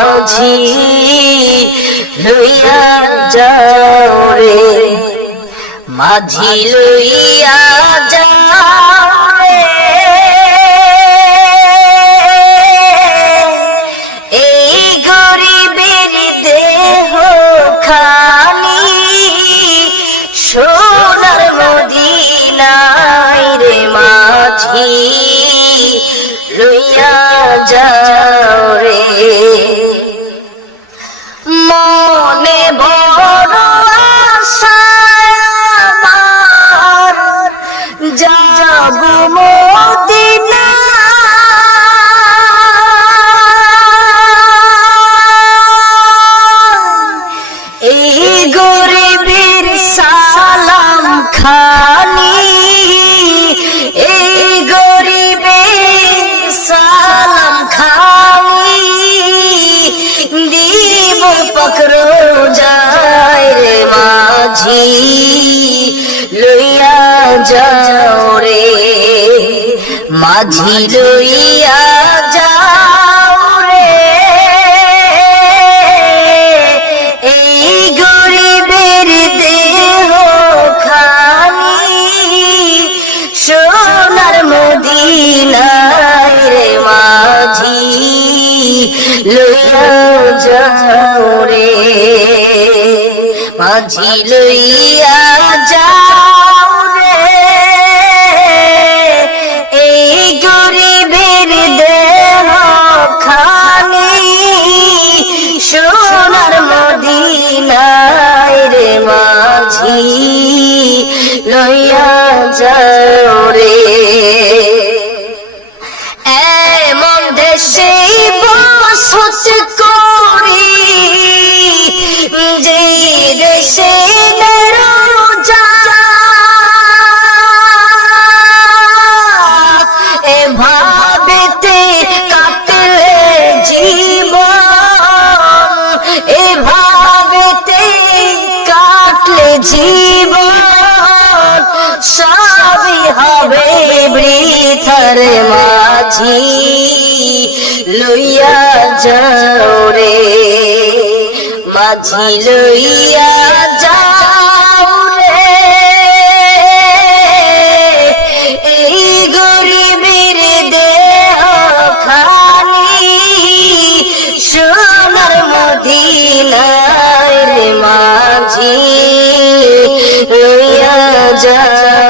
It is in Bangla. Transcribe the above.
মাঝি লইয়া যাও রে। মাঝি লইয়া যাও মাঝি লইয়া যাও রে মাঝি লইয়া মাঝি যাও মাঝি লইয়া যাও রে। মাঝি লইয়া যাও রে। এই গরিবের দেহ খানি সোনার মদিনায় মাঝি লইয়া যাও।